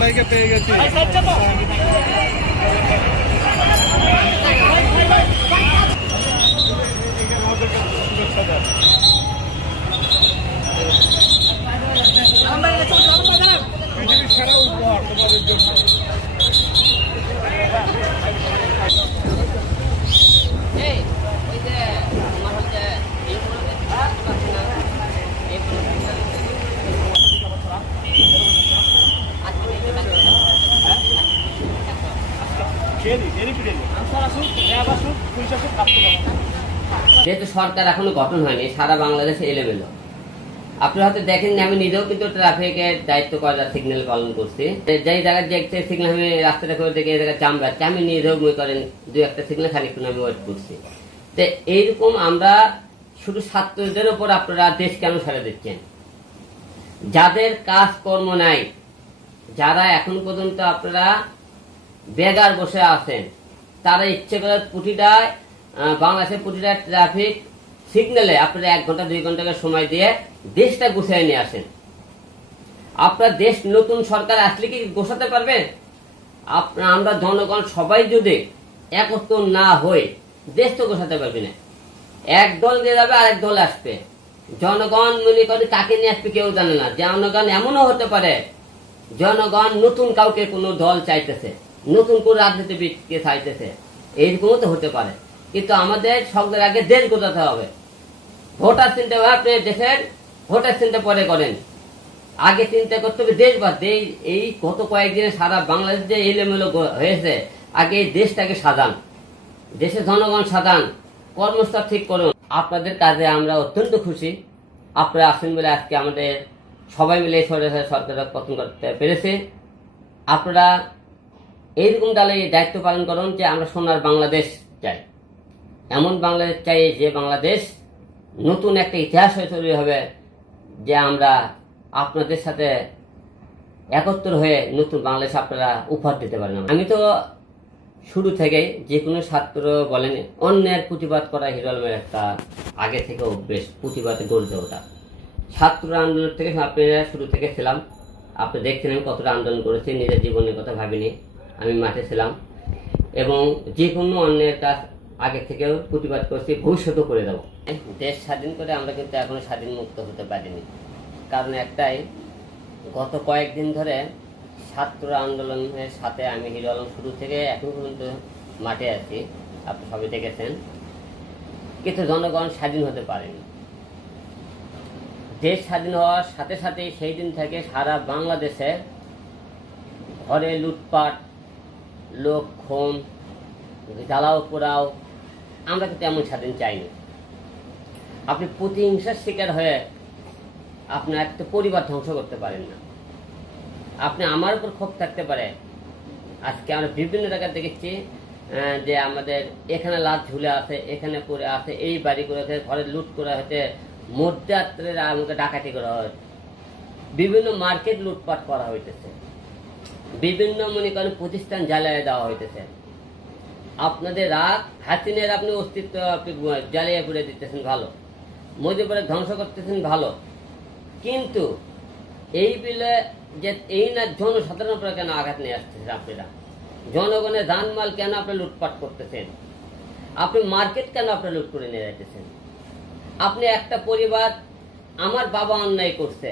ভাইকে পেয়ে গেছি। পৃথিবীর সেরা উপহার তোমাদের জন্য। যেহেতু সরকার এখনো গঠন হয়নি, সারা বাংলাদেশে এলোমেলো। আপনারা হয়তো দেখেন, আমি নিজেও কিন্তু ট্রাফিকের দায়িত্ব করার সিগন্যাল পালন করছি। যেই জায়গায় দেখতে সিগন্যাল আমি রাস্তাটা করে দেখে এই জায়গায় জাম যাচ্ছে, আমি নিজেও মনে করেন দু একটা সিগন্যাল খানিকক্ষণ আমি ওয়েট করছি। তো এইরকম আমরা শুধু ছাত্রদের উপর আপনারা দেশ কেন ছেড়ে দিচ্ছেন? যাদের কাজকর্ম নাই, যারা এখন পর্যন্ত আপনারা বেগার বসে আছেন, তারা ইচ্ছে করে প্রতিটা বাংলাদেশের প্রতিটা ট্রাফিক সিগন্যালে আপনারা 1 ঘন্টা 2 ঘন্টা সময় দিয়ে দেশটা গুছিয়ে নিয়ে আসেন। আপনার দেশ নতুন সরকার আসলে কি গোছাতে পারবে? আমরা জনগণ সবাই যদি একত্র না হই, দেশ তো গোছাতে পারবে না। এক দল দিয়ে যাবে, আরেক দল আসবে। জনগণ মনে করে কাকে নিয়ে আসবে কেউ জানে না। জনগণ এমনও হতে পারে, জনগণ নতুন কাউকে কোনো দল চাইতেছে, নতুন কোন রাজনীতিবিদকে চাইতেছে, এইরকমও তো হতে পারে। কিন্তু আমাদের সবদের আগে দেশ গোছাতে হবে। ভোটার চিন্তা আপনি দেশের ভোটার চিন্তা পরে করেন, আগে চিন্তা করতে হবে দেশ বা দেশ। এই গত কয়েকদিনে সারা বাংলাদেশ যে এলোমেলো হয়েছে, আগে এই দেশটাকে সাজান, দেশের জনগণ সাজান, কর্মস্থল ঠিক করুন। আপনাদের কাজে আমরা অত্যন্ত খুশি। আপনারা আসেন বলে আজকে আমাদের সবাই মিলে সরকার পতন করতে পেরেছে। আপনারা এইরকম দলে দায়িত্ব পালন করুন যে আমরা সোনার বাংলাদেশ চাই, এমন বাংলাদেশ চাই যে বাংলাদেশ নতুন একটা ইতিহাস হয়ে তৈরি হবে, যে আমরা আপনাদের সাথে একত্র হয়ে নতুন বাংলাদেশ আপনারা উপহার দিতে পারেন। আমি তো শুরু থেকেই যে কোনো ছাত্র বলেন, অন্যের প্রতিবাদ করা হিরো আলমের একটা আগে থেকে অভ্যেস, প্রতিবাদে গড়ে ওঠা। ছাত্র আন্দোলন থেকে আপনারা শুরু থেকে ছিলাম। আপনি দেখছেন আমি কতটা আন্দোলন করেছি, নিজের জীবনের কথা ভাবিনি, আমি মাঠে ছিলাম এবং যে কোনো অন্যের কাজ আগে থেকেও প্রতিবাদ করছি, ভবিষ্যতেও করে দেবো। দেশ স্বাধীন করে আমরা কিন্তু এখনো স্বাধীন মুক্ত হতে পারিনি। কারণ একটাই, গত কয়েকদিন ধরে ছাত্র আন্দোলনের সাথে আমি হিরো আলম শুরু থেকে এখন পর্যন্ত মাঠে আছি, আপনি সবাই দেখেছেন। কিন্তু জনগণ স্বাধীন হতে পারেনি। দেশ স্বাধীন হওয়ার সাথে সাথে সেই দিন থেকে সারা বাংলাদেশে ঘরে লুটপাট, লোক খুন, জ্বালাও পোড়াও, আমরা কিন্তু এমন স্বাধীন চাইনি। আপনি প্রতিহিংসার শিকার হয়ে আপনার একটা পরিবার ধ্বংস করতে পারেন না। আপনি আমার উপর ক্ষোভ থাকতে পারে। আজকে আমরা বিভিন্ন জায়গায় দেখেছি যে আমাদের এখানে লাশ ঝুলে আছে, এখানে পড়ে আছে, এই বাড়ি করে ঘরে লুট করা হয়েছে, মধ্যরাত্রের আমাকে ডাকাতি করা হয়েছে, বিভিন্ন মার্কেট লুটপাট করা হইতেছে, বিভিন্ন মনে করেন প্রতিষ্ঠান জ্বালিয়ে দেওয়া হইতেছে। আপনাদের রাগ হাসিনের আপনি অস্তিত্ব আপনি জ্বালিয়ে পুড়ে দিতেছেন ভালো, মজিবুরে ধ্বংস করতেছেন ভালো, কিন্তু এই বিলে যে এই না জনসাধারণ উপরে কেন আঘাত নিয়ে আসতেছেন? আপনারা জনগণের জানমাল কেন আপনি লুটপাট করতেছেন? আপনি মার্কেট কেন আপনি লুট করে নিয়ে যাইতেছেন? আপনি একটা পরিবার, আমার বাবা অন্যায় করছে,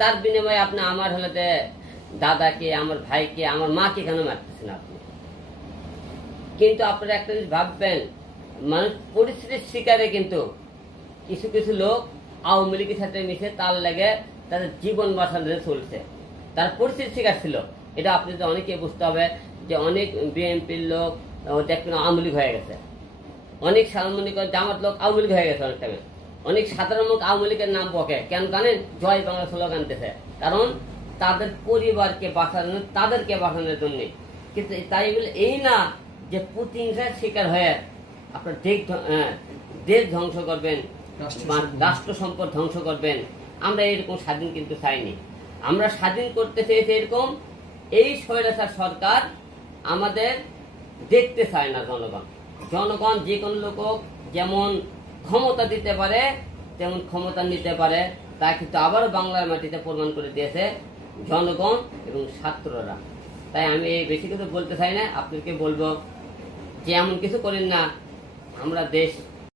তার বিনিময়ে আপনি আমার হলে দাদাকে, আমার ভাইকে, আমার মাকে কেন মারতেছেন আপনি? কিন্তু আপনারা একটা জিনিস ভাববেন, মানুষ পরিস্থিতির শিকারে কিন্তু কিছু কিছু লোক আওয়ামী লীগের সাথে মিশে তার লাগে তাদের জীবন বাঁচানো চলছে, তার পরিস্থিতির শিকার ছিল। এটা আপনাদের অনেকে বুঝতে হবে যে অনেক বিএনপির লোক দেখবেন আওয়ামী লীগ হয়ে গেছে, অনেক সাধারণ জামাত লোক আওয়ামী লীগ হয়ে গেছে, অনেক টাইমে অনেক সাধারণ লোক আওয়ামী লীগের নাম বকে কেন জানেন? জয় বাংলা স্লোগান দিতেছে, কারণ তাদের পরিবারকে বাঁচানো, তাদেরকে বাঁচানোর জন্য। কিন্তু তাই বলে এই না যে প্রতিহিংসার শিকার হয়ে আপনার দেশ ধ্বংস করবেন, রাষ্ট্র সম্পদ ধ্বংস করবেন। আমরা এরকম স্বাধীন কিন্তু চাইনি। আমরা স্বাধীন করতে চেয়েছি এরকম, এই স্বৈরাচার সরকার আমাদের দেখতে চায় না জনগণ। জনগণ যে কোনো লোক যেমন ক্ষমতা দিতে পারে তেমন ক্ষমতা নিতে পারে, তা কিন্তু আবারও বাংলার মাটিতে প্রমাণ করে দিয়েছে জনগণ এবং ছাত্ররা। তাই আমি এই বেশি কিছু বলতে চাই না, আপনাকে বলবো যে এমন কিছু করেন না, আমরা দেশ